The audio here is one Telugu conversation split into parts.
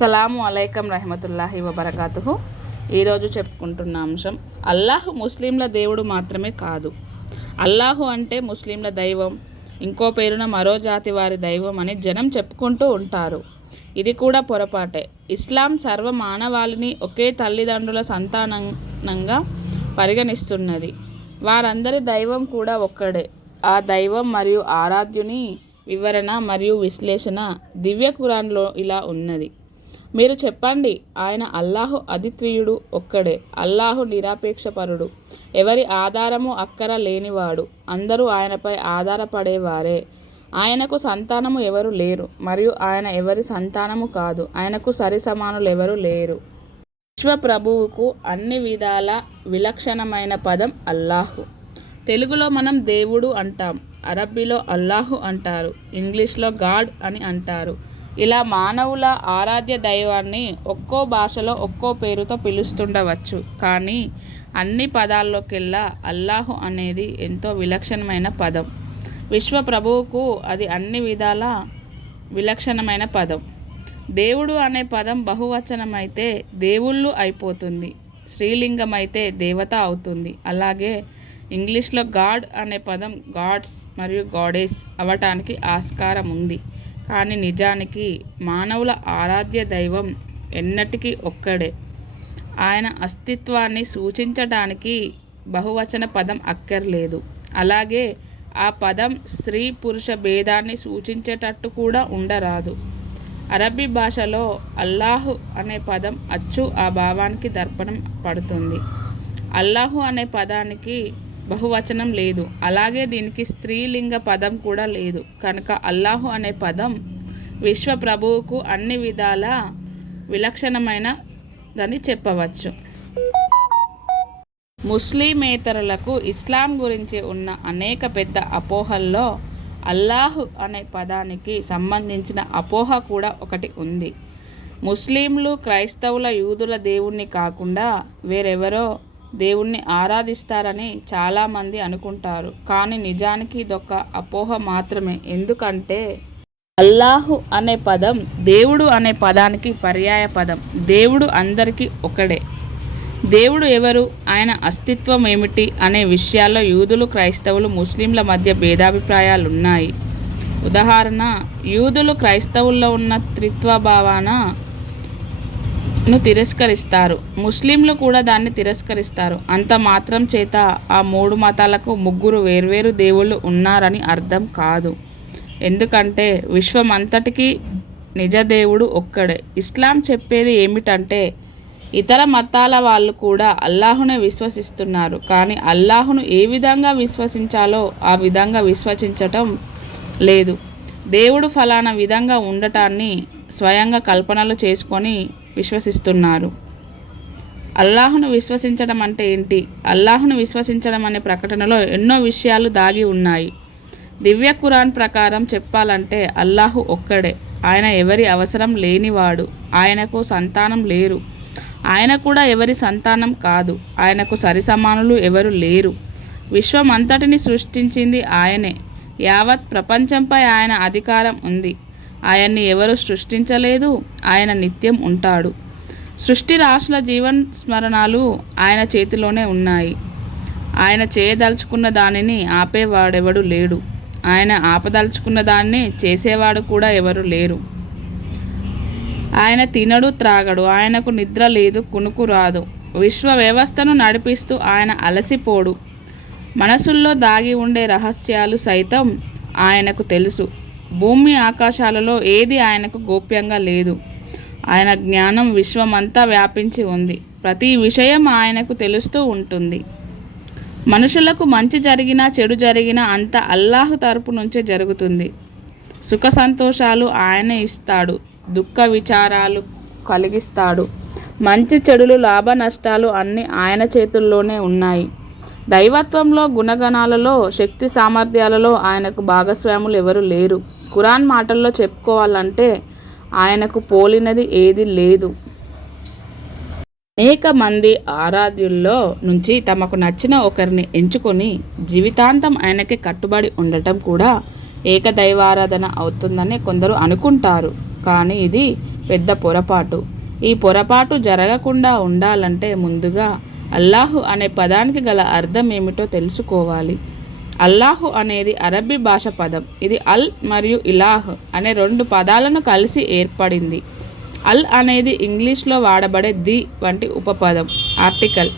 అస్సలాము అలైకం రహమతుల్లాహి వబరకాతుహు. ఈరోజు చెప్పుకుంటున్న అంశం, అల్లాహు ముస్లింల దేవుడు మాత్రమే కాదు. అల్లాహు అంటే ముస్లింల దైవం, ఇంకో పేరున మరో జాతి వారి దైవం అని జనం చెప్పుకుంటూ ఉంటారు. ఇది కూడా పొరపాటే. ఇస్లాం సర్వ మానవాళిని ఒకే తల్లిదండ్రుల సంతానంగా పరిగణిస్తున్నది. వారందరి దైవం కూడా ఒక్కడే. ఆ దైవం మరియు ఆరాధ్యుని వివరణ మరియు విశ్లేషణ దివ్య ఖురాన్లో ఇలా ఉన్నది. మీరు చెప్పండి, ఆయన అల్లాహు అద్వితీయుడు, ఒక్కడే. అల్లాహు నిరాపేక్షపరుడు, ఎవరి ఆధారము అక్కర లేనివాడు. అందరూ ఆయనపై ఆధారపడేవారే. ఆయనకు సంతానము ఎవరు లేరు, మరియు ఆయన ఎవరి సంతానము కాదు. ఆయనకు సరి సమానులు ఎవరు లేరు. విశ్వ ప్రభువుకు అన్ని విధాల విలక్షణమైన పదం అల్లాహు. తెలుగులో మనం దేవుడు అంటాం, అరబ్బీలో అల్లాహు అంటారు, ఇంగ్లీష్లో గాడ్ అని అంటారు. ఇలా మానవుల ఆరాధ్య దైవాన్ని ఒక్కో భాషలో ఒక్కో పేరుతో పిలుస్తుండవచ్చు. కానీ అన్ని పదాల్లోకెల్లా అల్లాహు అనేది ఎంతో విలక్షణమైన పదం. విశ్వ ప్రభువుకు అది అన్ని విధాల విలక్షణమైన పదం. దేవుడు అనే పదం బహువచనమైతే దేవుళ్ళు అయిపోతుంది, స్త్రీలింగమైతే దేవత అవుతుంది. అలాగే ఇంగ్లీష్లో గాడ్ అనే పదం గాడ్స్ మరియు గాడెస్ అవటానికి ఆస్కారం ఉంది. కానీ నిజానికి మానవుల ఆరాధ్య దైవం ఎన్నటికీ ఒక్కడే. ఆయన అస్తిత్వాన్ని సూచించడానికి బహువచన పదం అక్కర్లేదు. అలాగే ఆ పదం స్త్రీ పురుష భేదాన్ని సూచించేటట్టు కూడా ఉండరాదు. అరబ్బీ భాషలో అల్లాహు అనే పదం అచ్చు ఆ భావానికి దర్పణం పడుతుంది. అల్లాహు అనే పదానికి బహువచనం లేదు, అలాగే దీనికి స్త్రీలింగ పదం కూడా లేదు. కనుక అల్లాహు అనే పదం విశ్వ ప్రభువుకు అన్ని విధాల విలక్షణమైనదని చెప్పవచ్చు. ముస్లిమేతరులకు ఇస్లాం గురించి ఉన్న అనేక పెద్ద అపోహల్లో అల్లాహు అనే పదానికి సంబంధించిన అపోహ కూడా ఒకటి ఉంది. ముస్లింలు, క్రైస్తవుల, యూదుల దేవుణ్ణి కాకుండా వేరెవరో దేవుణ్ణి ఆరాధిస్తారని చాలామంది అనుకుంటారు. కానీ నిజానికి ఇదొక అపోహ మాత్రమే. ఎందుకంటే అల్లాహు అనే పదం దేవుడు అనే పదానికి పర్యాయ పదం. దేవుడు అందరికీ ఒకడే. దేవుడు ఎవరు, ఆయన అస్తిత్వం ఏమిటి అనే విషయాల్లో యూదులు, క్రైస్తవులు, ముస్లింల మధ్య భేదాభిప్రాయాలున్నాయి. ఉదాహరణ, యూదులు క్రైస్తవుల్లో ఉన్న త్రిత్వభావనను తిరస్కరిస్తారు, ముస్లింలు కూడా దాన్ని తిరస్కరిస్తారు. అంత మాత్రం చేత ఆ మూడు మతాలకు ముగ్గురు వేర్వేరు దేవుళ్ళు ఉన్నారని అర్థం కాదు. ఎందుకంటే విశ్వమంతటికీ నిజదేవుడు ఒక్కడే. ఇస్లాం చెప్పేది ఏమిటంటే ఇతర మతాల వాళ్ళు కూడా అల్లాహునే విశ్వసిస్తున్నారు, కానీ అల్లాహును ఏ విధంగా విశ్వసించాలో ఆ విధంగా విశ్వసించటం లేదు. దేవుడు ఫలానా విధంగా ఉండటాన్ని స్వయంగా కల్పనలు చేసుకొని విశ్వసిస్తున్నారు. అల్లాహును విశ్వసించడం అంటే ఏంటి? అల్లాహును విశ్వసించడం అనే ప్రకటనలో ఎన్నో విషయాలు దాగి ఉన్నాయి. దివ్య ఖురాన్ ప్రకారం చెప్పాలంటే అల్లాహు ఒక్కడే. ఆయన ఎవరి అవసరం లేనివాడు. ఆయనకు సంతానం లేరు, ఆయన కూడా ఎవరి సంతానం కాదు. ఆయనకు సరిసమానులు ఎవరు లేరు. విశ్వమంతటిని సృష్టించింది ఆయనే. యావత్ ప్రపంచంపై ఆయన అధికారం ఉంది. ఆయన్ని ఎవరు సృష్టించలేదు, ఆయన నిత్యం ఉంటాడు. సృష్టి రాశుల జీవన్ స్మరణాలు ఆయన చేతిలోనే ఉన్నాయి. ఆయన చేయదలుచుకున్న దానిని ఆపేవాడెవడు లేడు. ఆయన ఆపదలుచుకున్న దాన్ని చేసేవాడు కూడా ఎవరు లేరు. ఆయన తినడు, త్రాగడు, ఆయనకు నిద్ర లేదు, కునుకు రాదు. విశ్వ వ్యవస్థను నడిపిస్తూ ఆయన అలసిపోడు. మనసుల్లో దాగి ఉండే రహస్యాలు సైతం ఆయనకు తెలుసు. భూమి ఆకాశాలలో ఏది ఆయనకు గోప్యంగా లేదు. ఆయన జ్ఞానం విశ్వమంతా వ్యాపించి ఉంది. ప్రతి విషయం ఆయనకు తెలుస్తూ ఉంటుంది. మనుషులకు మంచి జరిగినా చెడు జరిగినా అంత అల్లాహు తరపు నుంచే జరుగుతుంది. సుఖ సంతోషాలు ఆయనే ఇస్తాడు, దుఃఖ విచారాలు కలిగిస్తాడు. మంచి చెడులు, లాభ నష్టాలు అన్నీ ఆయన చేతుల్లోనే ఉన్నాయి. దైవత్వంలో, గుణగణాలలో, శక్తి సామర్థ్యాలలో ఆయనకు భాగస్వాములు ఎవరు లేరు. ఖురాన్ మాటల్లో చెప్పుకోవాలంటే ఆయనకు పోలినది ఏది లేదు. అనేక మంది ఆరాధ్యుల్లో నుంచి తమకు నచ్చిన ఒకరిని ఎంచుకొని జీవితాంతం ఆయనకి కట్టుబడి ఉండటం కూడా ఏకదైవారాధన అవుతుందని కొందరు అనుకుంటారు. కానీ ఇది పెద్ద పొరపాటు. ఈ పొరపాటు జరగకుండా ఉండాలంటే ముందుగా అల్లాహు అనే పదానికి గల అర్థం ఏమిటో తెలుసుకోవాలి. అల్లాహు అనేది అరబ్బీ భాష పదం. ఇది అల్ మరియు ఇలాహ్ అనే 2 పదాలను కలిసి ఏర్పడింది. అల్ అనేది ఇంగ్లీష్లో వాడబడే ది వంటి ఉపపదం, ఆర్టికల్.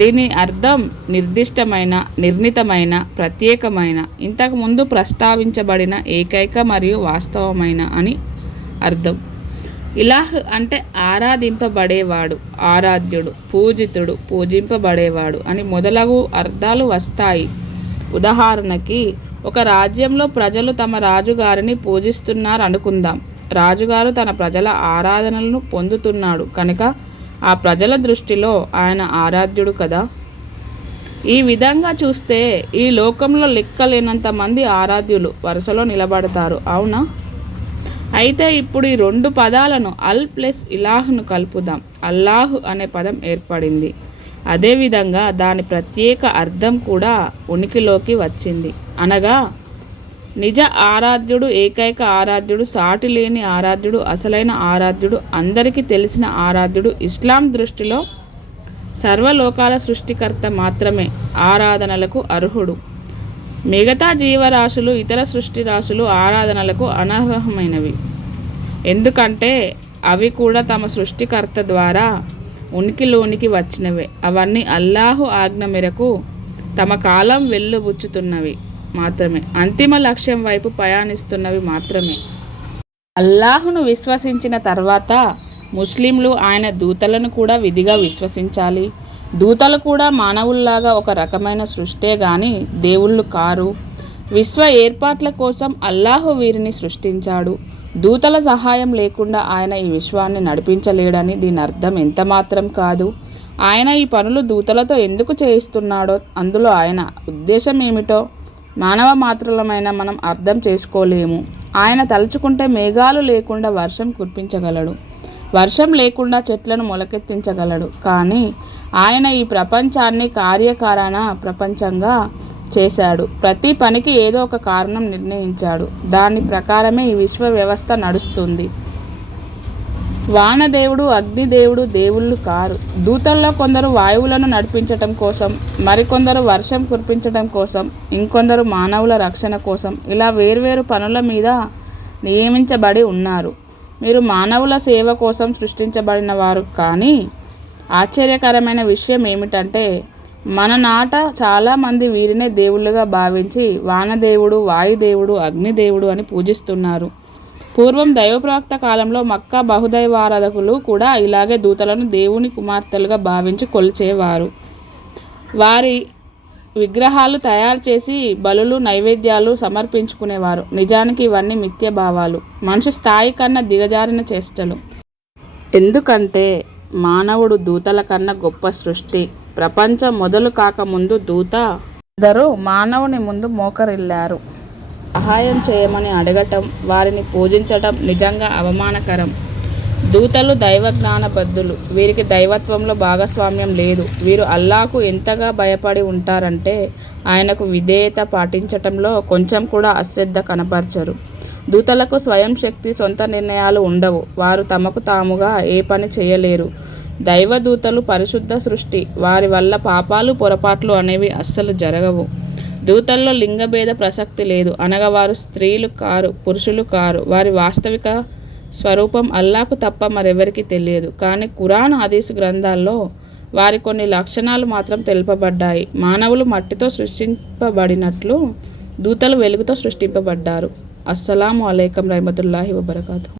దీని అర్థం నిర్దిష్టమైన, నిర్ణీతమైన, ప్రత్యేకమైన, ఇంతకుముందు ప్రస్తావించబడిన ఏకైక మరియు వాస్తవమైన అని అర్థం. ఇలాహ్ అంటే ఆరాధింపబడేవాడు, ఆరాధ్యుడు, పూజితుడు, పూజింపబడేవాడు అని మొదలగు అర్థాలు వస్తాయి. ఉదాహరణకి, ఒక రాజ్యంలో ప్రజలు తమ రాజుగారిని పూజిస్తున్నారు అనుకుందాం. రాజుగారు తన ప్రజల ఆరాధనలను పొందుతున్నాడు కనుక ఆ ప్రజల దృష్టిలో ఆయన ఆరాధ్యుడు కదా. ఈ విధంగా చూస్తే ఈ లోకంలో లెక్కలేనంత మంది ఆరాధ్యులు వరుసలో నిలబడతారు, అవునా? అయితే ఇప్పుడు ఈ 2 పదాలను అల్ ప్లస్ ఇలాహ్ను కలుపుదాం. అల్లాహు అనే పదం ఏర్పడింది. అదేవిధంగా దాని ప్రత్యేక అర్థం కూడా ఉనికిలోకి వచ్చింది. అనగా నిజ ఆరాధ్యుడు, ఏకైక ఆరాధ్యుడు, సాటి లేని ఆరాధ్యుడు, అసలైన ఆరాధ్యుడు, అందరికీ తెలిసిన ఆరాధ్యుడు. ఇస్లాం దృష్టిలో సర్వలోకాల సృష్టికర్త మాత్రమే ఆరాధనలకు అర్హుడు. మిగతా జీవరాశులు, ఇతర సృష్టి రాశులు ఆరాధనలకు అనర్హమైనవి. ఎందుకంటే అవి కూడా తమ సృష్టికర్త ద్వారా ఉనికిలోనికి వచ్చినవే. అవన్నీ అల్లాహు ఆజ్ఞ మేరకు తమ కాలం వెల్లుబుచ్చుతున్నవి మాత్రమే, అంతిమ లక్ష్యం వైపు ప్రయాణిస్తున్నవి మాత్రమే. అల్లాహును విశ్వసించిన తర్వాత ముస్లింలు ఆయన దూతలను కూడా విధిగా విశ్వసించాలి. దూతలు కూడా మానవుల్లాగా ఒక రకమైన సృష్టే గాని దేవుళ్ళు కారు. విశ్వ ఏర్పాట్ల కోసం అల్లాహు వీరిని సృష్టించాడు. దూతల సహాయం లేకుండా ఆయన ఈ విశ్వాన్ని నడిపించలేడని దీని అర్థం ఎంత మాత్రం కాదు. ఆయన ఈ పనులు దూతలతో ఎందుకు చేయిస్తున్నాడో, అందులో ఆయన ఉద్దేశం ఏమిటో మానవ మాత్రులమైన మనం అర్థం చేసుకోలేము. ఆయన తలుచుకుంటే మేఘాలు లేకుండా వర్షం కురిపించగలడు, వర్షం లేకుండా చెట్లను మొలకెత్తించగలడు. కానీ ఆయన ఈ ప్రపంచాన్ని కార్యకారణ ప్రపంచంగా చేశాడు. ప్రతి పనికి ఏదో ఒక కారణం నిర్ణయించాడు. దాని ప్రకారమే ఈ విశ్వ వ్యవస్థ నడుస్తుంది. వానదేవుడు, అగ్నిదేవుడు దేవుళ్ళు కారు. దూతల్లో కొందరు వాయువులను నడిపించటం కోసం, మరికొందరు వర్షం కురిపించడం కోసం, ఇంకొందరు మానవుల రక్షణ కోసం, ఇలా వేర్వేరు పనుల మీద నియమించబడి ఉన్నారు. మీరు మానవుల సేవ కోసం సృష్టించబడిన వారు. కానీ ఆశ్చర్యకరమైన విషయం ఏమిటంటే మన నాట చాలామంది వీరినే దేవుళ్ళుగా భావించి వానదేవుడు, వాయుదేవుడు, అగ్నిదేవుడు అని పూజిస్తున్నారు. పూర్వం దైవప్రవక్త కాలంలో మక్కా బహుదైవారాధకులు కూడా ఇలాగే దూతలను దేవుని కుమార్తెలుగా భావించి కొలిచేవారు. వారి విగ్రహాలు తయారు చేసి బలులు, నైవేద్యాలు సమర్పించుకునేవారు. నిజానికి ఇవన్నీ మిథ్య భావాలు, మనిషి స్థాయి కన్నా దిగజారిన చేష్టలు. ఎందుకంటే మానవుడు దూతల కన్నా గొప్ప సృష్టి. ప్రపంచం మొదలు కాకముందు దూత అందరూ మానవుని ముందు మోకరిల్లారు. సహాయం చేయమని అడగటం, వారిని పూజించటం నిజంగా అవమానకరం. దూతలు దైవజ్ఞానబద్ధులు. వీరికి దైవత్వంలో భాగస్వామ్యం లేదు. వీరు అల్లాహకు ఎంతగా భయపడి ఉంటారంటే ఆయనకు విధేయత పాటించటంలో కొంచెం కూడా అశ్రద్ధ కనపరచరు. దూతలకు స్వయం శక్తి, సొంత నిర్ణయాలు ఉండవు. వారు తమకు తాముగా ఏ పని చేయలేరు. దైవదూతలు పరిశుద్ధ సృష్టి. వారి వల్ల పాపాలు, పొరపాట్లు అనేవి అస్సలు జరగవు. దూతల్లో లింగభేద ప్రసక్తి లేదు. అనగా వారు స్త్రీలు కారు, పురుషులు కారు. వారి వాస్తవిక స్వరూపం అల్లాహకు తప్ప మరెవరికి తెలియదు. కానీ ఖురాన్, హదీసు గ్రంథాల్లో వారి కొన్ని లక్షణాలు మాత్రం తెలుపబడ్డాయి. మానవులు మట్టితో సృష్టింపబడినట్లు దూతలు వెలుగుతో సృష్టింపబడ్డారు. అస్సలాము అలైకుం రహ్మతుల్లాహి వబరకాతుహు.